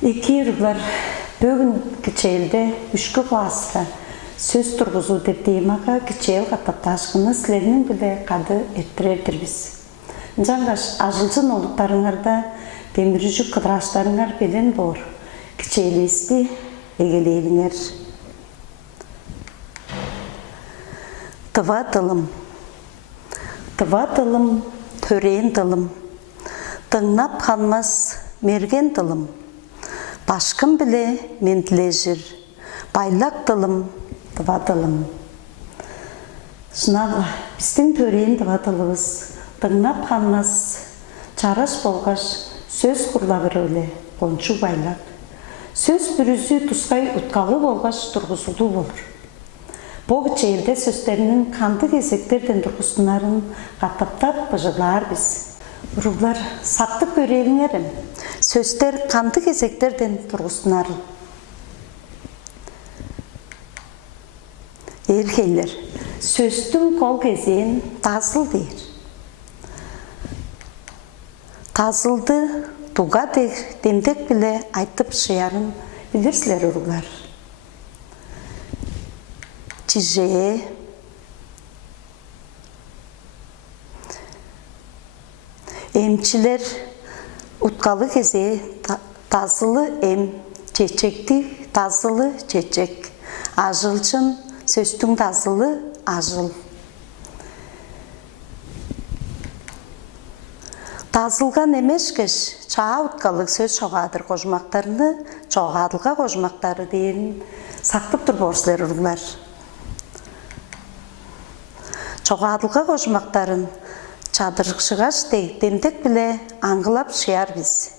Эки ырглар бүгін кичээлде үшкө класска сөз тургузуу деп деймага кичээл катапташкыны силердин биле кады эрттирердирбиз. Жаңгаш ажылчын олуттарыңарда темир жүк кыдыраштарыңар белен бор. Кичээлисти эгелейлиңер. Тыва тылым. Тыва тылым, төрен тылым. Тыңнап ханмас мерген тылым. Башкым биле мен тилежир. Байлак тылым, тыва тылым. Шынагы, биздин төрен тыва тылыбыз. Тыңнап ханмас, чараш болгаш, сөз курла берөле, кончу байлак. Сөз бүрүзү тускай уткалы болгаш тургузулуу болор. Бу кичээлде сөздөрүнүн канды кезектерден тургусунарын каттаптап быжыглаар биз. Уруглар саттып көрелиңерим. Сөздөр канды кезектерден тургусунарын. Эркейлер, сөздүн кол кезеин тазыл дейир. Тазылды туга демдек биле айтып шыярын билирсилер уруглар. Чижее, эмчилер уткалы кезе тазылы эм, чечекти тазылы чечек. Ажылчын сөзтүн тазылы ажыл. Тазылган эмешкеш чаа уткалык сөз чогаадыр кожмактарыны чогаадылга кожмактары дейин сактып турборсулер уруглар. Чогаадылга кожмактарын чадыршыгаш демдек биле аңгылап шыяр биз.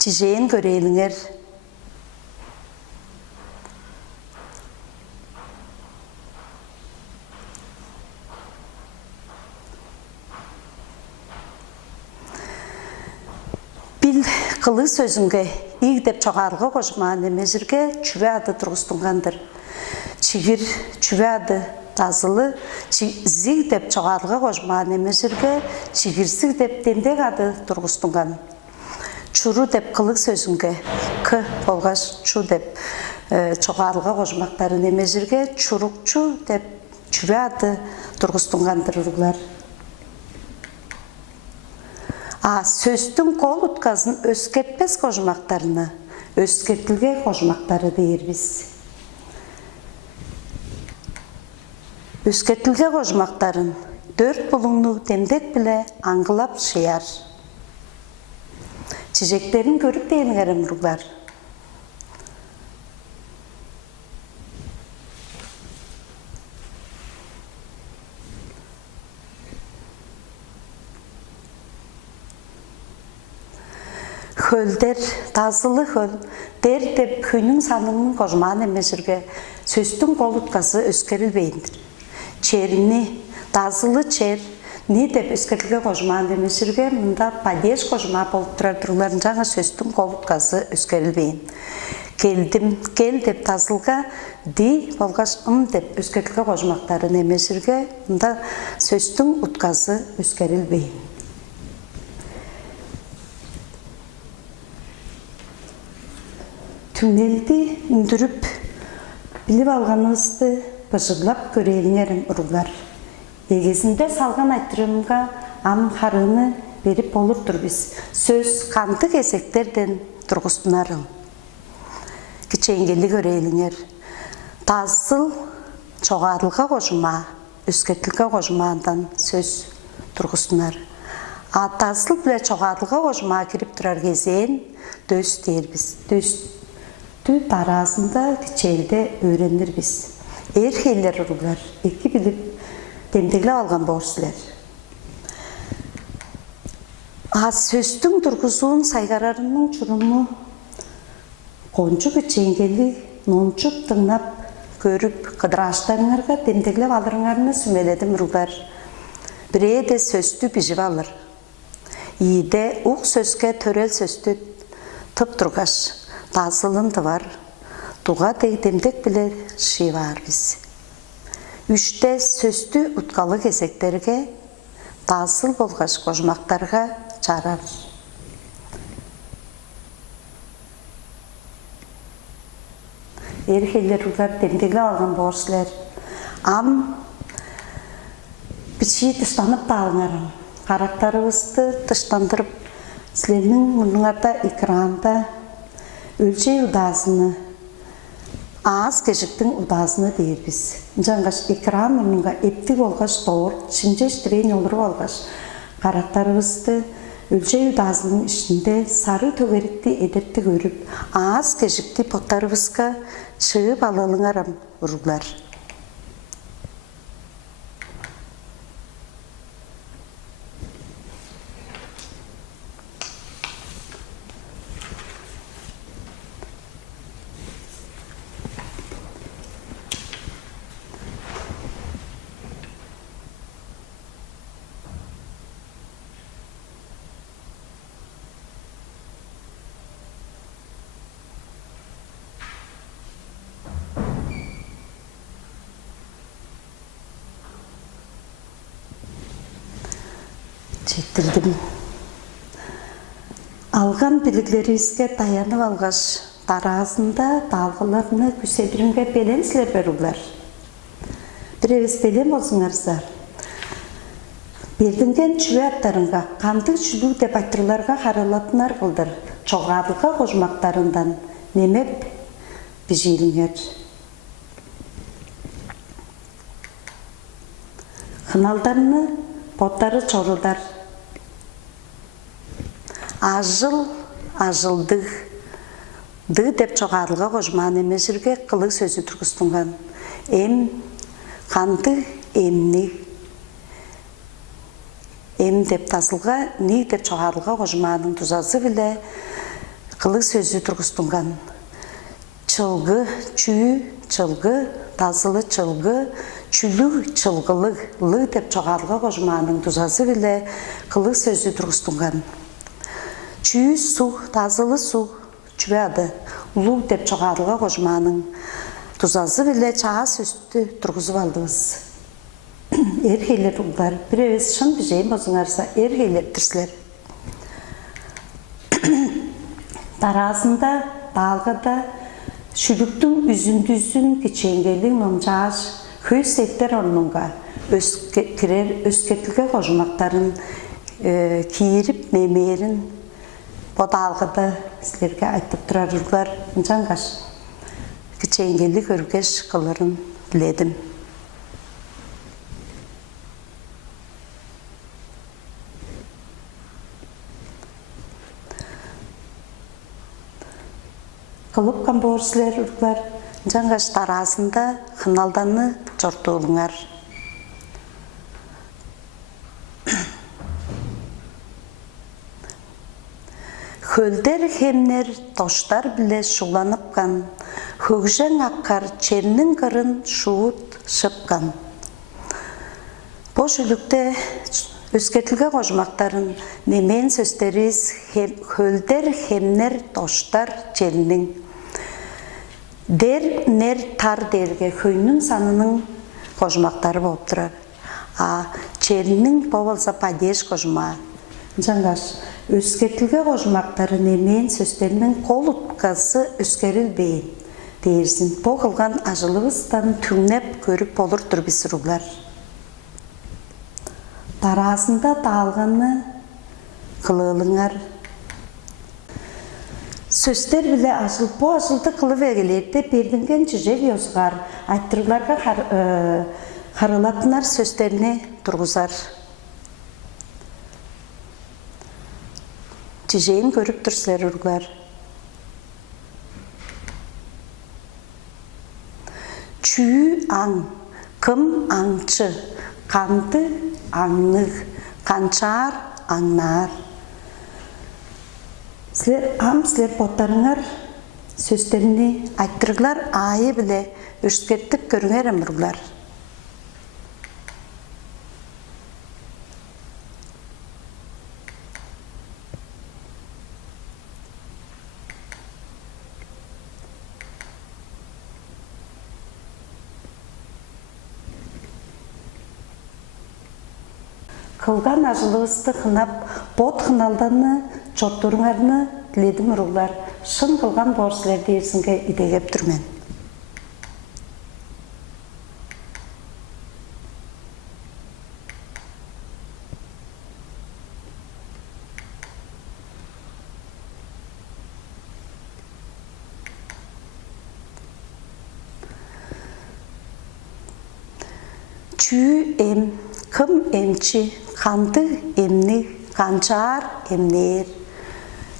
Чижеен көрелиңер. Бил кылы сөзүнгө иг деп чогаадылга кожмаан эмежирге чүбө ады тургустунгандыр. Чигир чүбө ады тазылы зиг деп чогаадылга кожмаан эмежирге чигирсиг деп демдек ады тургустунган. Чуру деп кылык сөзүнгө к болгаш чу деп чогаадылга кожмактарын эмежирге чурукчу деп чүбө ады тургустунгандыр уруглар. Сөздүн кол уткасын өскертпес кожмактарына өскертилген кожмактары дейирбиз. Өскертилген кожмактарын 4 булуңну демдек биле аңгылап шыяр. Чижектерин көрүп дейиңер уруглар. Хөлдер, тазылы хөл, дер деп күнүн санының кожмаан эмежирге сөздүн кол уткасы өскөрүлбейиндир. Черни, тазылы чер, не деп өскөрүлгө кожмаан эмежирге мында падеж кожмаа болуп турар туругларын жаңа сөздүн кол уткасы өскөрүлбейин. Келдим, кел деп тазылга, ди болгаш деп өскөрүлгө кожмактарын эмежирге мында сөздүн уткасы өскөрүлбейин. Түнелди үндүрүп, билип алганыбызды быжыглап көрелиңер уруглар. Эгесинде салган айтырымга ам харыны берип болурдур биз. Сөз канды кезектерден тургустунарын. Кичейингели көрелиңер. Тазыл чогаадылга кожмаа, өскөртүлгө кожмаандан сөз тургустунар. Тазыл биле чогаадылга кожмаа кирип турар кезеин дөс дейирбиз. Түт арасында кичээлде үйрөнүрбүз. Эркейлер уруглар эки билип демдеглеп алган болсулер. Сөздүн тургузуун сайгарарынын чуруму кончу кичейингели нончуп тыңнап көрүп кыдыраштарыңарга демдеглеп алырыңарны сүмөлөдүм уруглар. Бирээде сөздү бижип алыр. Ийде ук сөзгө төрөл сөздү тып тургаш тазылынды бар, туга демдек биле шыйбаар биз. Үште сөздү уткалы кезектерге тазыл болгаш кожмактарга чарар. Erkeler ular demdeli alған borçlar. Am biçi dışlanıp da alınarım. Karakterimizi dışlandırıp sizlerin bunlarda ekranda ölçey udazını ağız kejiktin udazını deyir biz. Jangaş ekran onunla eptik olgaç doğur, çinceş direğin olur olgaç. Karakterimizi ölçey udazının içinde sarı tögeritli edetli görüp ağız kejikli potlarımızga çıgıp alalınarım uruglar. Çektirdim. Algan bilgilerimizge dayanıp algaç tarazında dalgalarını küsedirimge belensizler beruglar. Birevez belem olsunlarsa. Berdingen çüve atlarınga, kandık çülü dep aytırlarga haralatınlar kıldır. Çoğadılga koşmaklarından nemep bijilinger. Hınaldarını potları çorudar. Ажылдық деп çoğadılga koşman emesirge kılık sözü turgustungan. Em kandı emni. Em деп tasılga ni деп çoğadılga koşmanın tuzası bile kılık sözü turgustungan. Çılgı, çüyü, çılgı, tasılı çılgı, çülü çılgılık, lı деп çoğadılga koşmanın tuzası bile kılık sözü turgustungan. Çüyü su, тазылы su, çüve adı. Ulu деп çoğadılga koşmanın tuzası bile çağa sözdü turguzub aldınız. Erkeyler ular, bir evez şın bir şeyim bozunarsa erkeylerdirsizler. Tarazında, dalgada, şülüktün üzündüzün geçengelin omcaş, köy setler onunga, özketilge koşmakların kiyirip memeyerin bu dalgada sizlerge aytıp turarurlar. Jangaş geçengellik örgeç kılırın diledim. Kılıp kamborçlar uruklar, jangaş tarasında hınaldanı çortuğulungar. Hölder hemner toştar bile şulanıpkan, hıgjan akkar çerinin kırın şuut şıpkan. Bu şülükte özketilge koşmakların nemen sözleriz hölder hemner toştar çerinin. Der ner tar derge köyünün sanının koşmakları bolup durar. Çerinin bobolsa padeş koşma. Jangaş özketilge koşmakları nemen sözlerinin kol utkası özkerilbeyin deyirsin. Bu kılgan ajılığızdan tüңnep görüp olurdur bisiruglar. Tarazında dağılganı kılığılıngar. Sözler bile ajıl, bu ajıldı kılıvergelerde berdingen çiçek yozgar, ayttırılarga harılatınar sözlerini turguzar. Çiçeğin görüp dursizler uruglar. Çüyü aң, kım aңçı, kandı aңlık, kançar aңnar. Sizler potlarınlar sözlerini ayttırıglar ayı bile öşkettik görünerem uruglar. Kılgan ajılığızды хынап, бот хыналданы, чоттурыңарны тіледім ұрулар. Шын кылган борçлар дейсінге идегеп түрмен. Чүй эм, кым эмчи, канды эмни, канчаар эмнээр.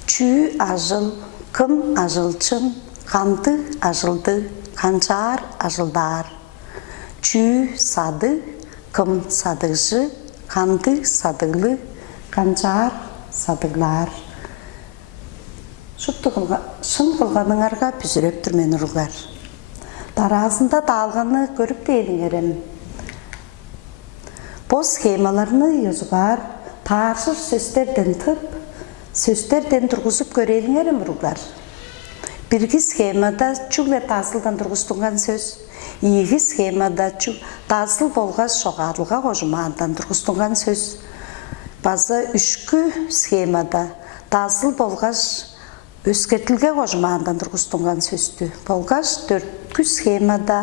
Чүй ажыл, кым ажылчын, канды ажылды, канчаар ажылдар. Чүй сады, кым садыгжы, канды садыглы, канчаар садыглар. Шын қылғаныңарға бүзіреп түрмен ұрғылар. Таразында далғаны көріп дейіліңерім. Бұл схемаларыны езуғар таршыр сөздерден тұп, сөздерден тұрғызып көреліңерім ұрғылар. Біргі схемада чүгле тасылдан тұрғыстыңған сөз, игі схемада тасыл болғас шоғадылға қожымағандан тұрғыстыңған сөз. Базы үшкі схемада тасыл болғас өскетілге қожымағандан тұрғыстыңған сөзді. Болғаш төрткі схемада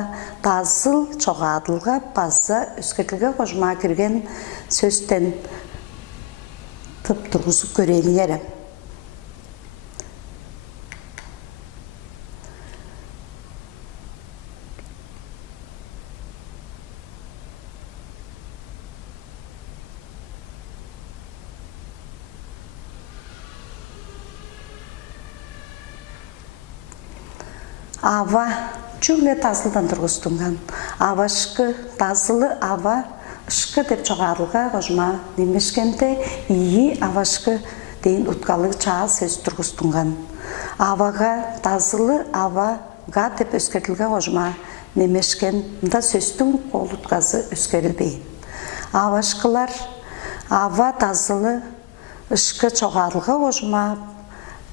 тасыл шоғадылға базы өскетілге қожымаға кірген сөзден тұп тұрғызып көреліңерім. Ава, чүгле тасылдан тұрғыстыңған. Ава шқы, тасылы ава, шқы деп çoğarылға қожма немешкенде ии ава шқы дейін ұтқалық чаға сөз тұрғыстыңған. Аваға, тасылы ава, ға деп өскетілге қожма немешкен, мұнда сөздің қол ұтқазы өскерілбейін. Ава шқылар, ава, тасылы, шқы çoğarылға қожма,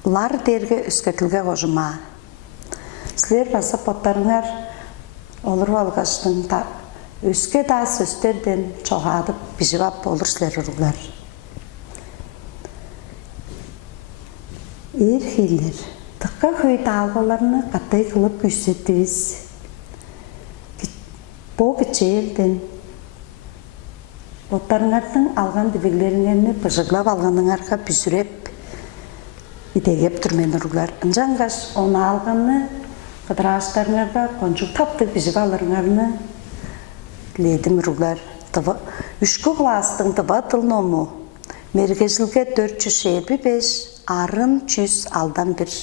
лар дерге өскетілге қожма. Сілер баса поттарыңар олыр алғаштың өске да сөздерден çoğadып бижибап болыр сілер ұрғылар. Ерхейлер, тұққа көй тағыларыны қаттай қылып күшсеттіңіз. Бұл кішелден поттарыңардың алған дебеглеріңені бұжыглап алғаныңарға бүзіреп идегеп түрмен ұрғылар. Înжаңғаш оны алғаны қыдырағыштарыңарға қонжық тапты бізіп алырыңарыны ледім ұрғылар. Үшкі кластың тұба тылын ому, мергежілге 475, арын 100 алдан бір.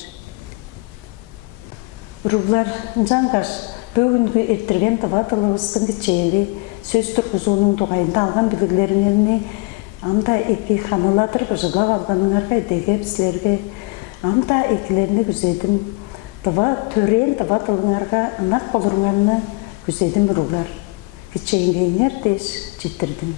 Ұрғылар, жаңғаш, бөгінгі ертірген тұба тылығыстың кечелі сөз тұрғызуының тұғайында алған білгілеріңеріне анда екі қаныладыр бұжылап алғаныңарға едегеп сілерге анда екілеріне күзедім. Төрен тұба тылыңарға ынақ болырыңарыны күзедім ұрғылар. Кечейінгейінер деш жетірдім.